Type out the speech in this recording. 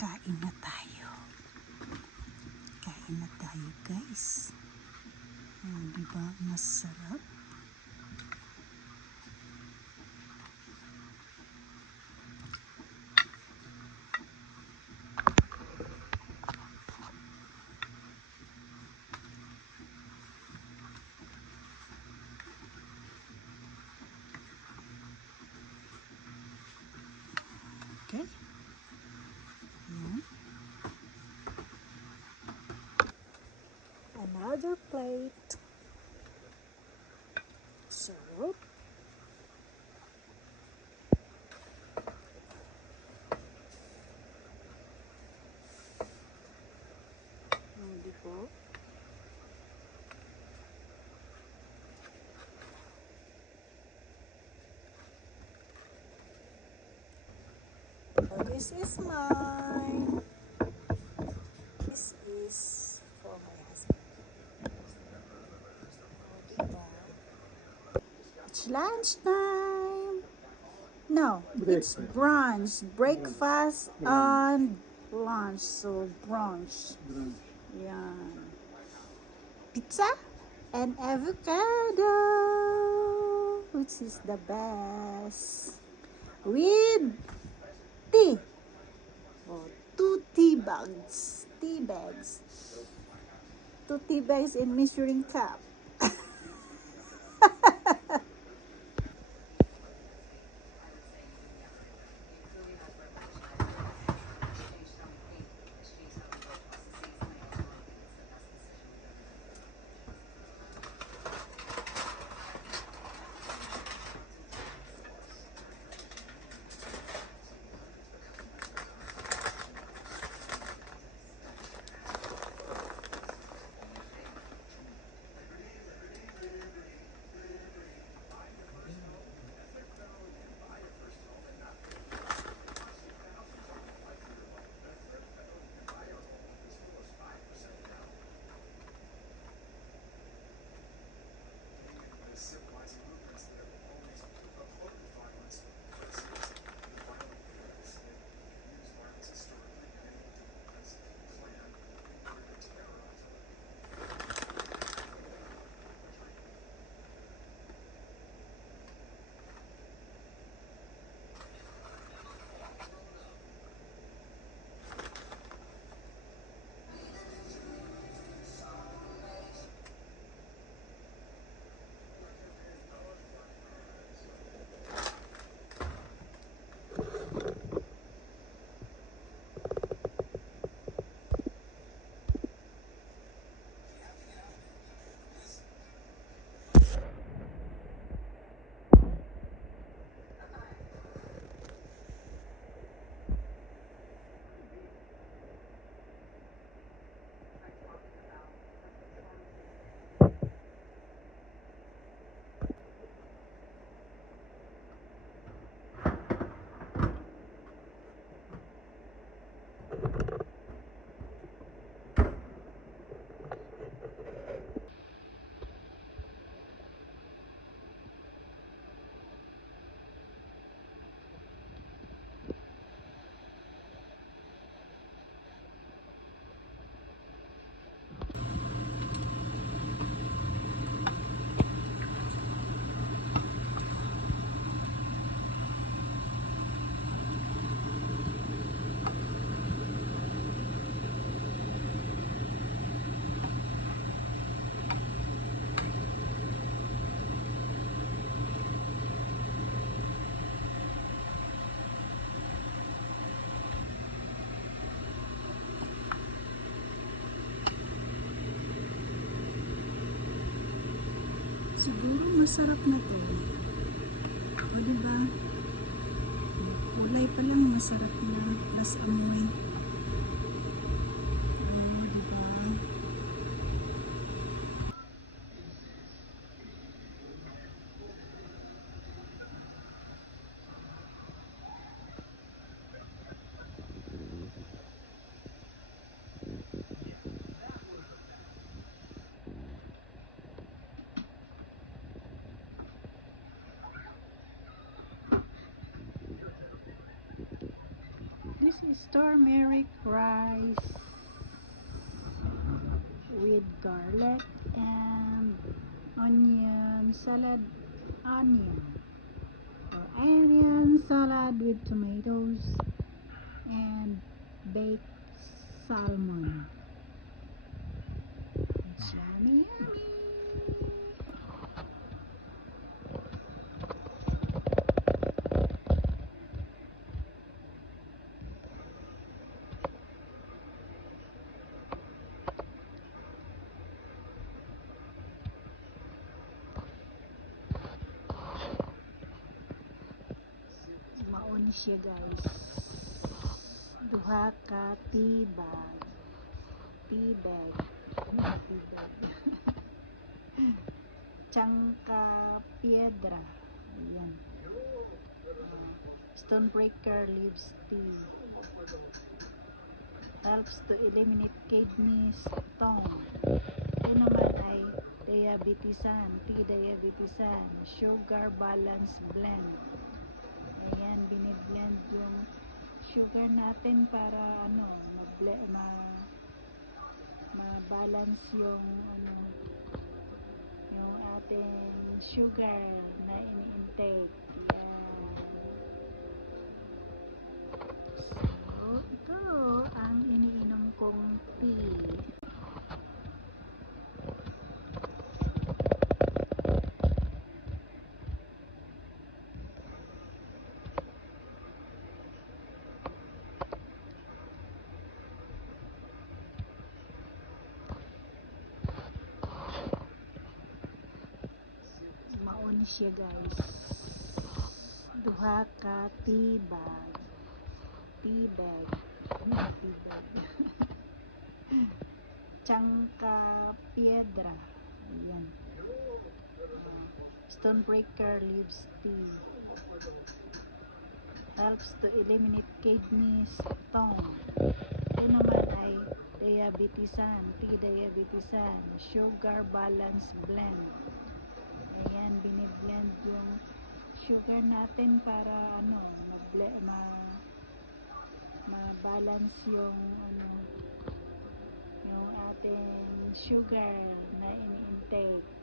Kain na tayo. Kain na tayo, guys. Diba? Masarap. Okay. Ayan. Another plate. Sarap. Hindi po. This is mine. This is for my husband. Diba? It's lunchtime. No, it's brunch. Breakfast and lunch. So brunch. Yan. Pizza and avocado, which is the best. With tea. Oh, 2 tea bags. Tea bags. 2 tea bags in measuring cup. Siguro masarap na to. O diba? Kulay pa lang masarap na. Plus amoy. O diba? This is turmeric rice with garlic and onion salad, onion or onion salad with tomatoes and baked salmon. Yummy, yummy. Maon siya guys. Duha ka tibag Changka piedra. Ayan. Stonebreaker leaves tea. Helps to eliminate kidney stone. Ito naman ay diabetisan, sugar balance blend. Ayan, biniblend yung sugar natin para ma-balance yung yung ating sugar na ini-intake. Yan. So, ito ang iniinom kong tea. Maon siya guys. Duha ka tibag Changka piedra. Ayan. Stonebreaker leaves tea. Helps to eliminate kidney stone. Ito naman ay diabetisan, sugar balance blend. Ayan, biniblend yung sugar natin para ma-balance yung yung ating sugar na ini-intake.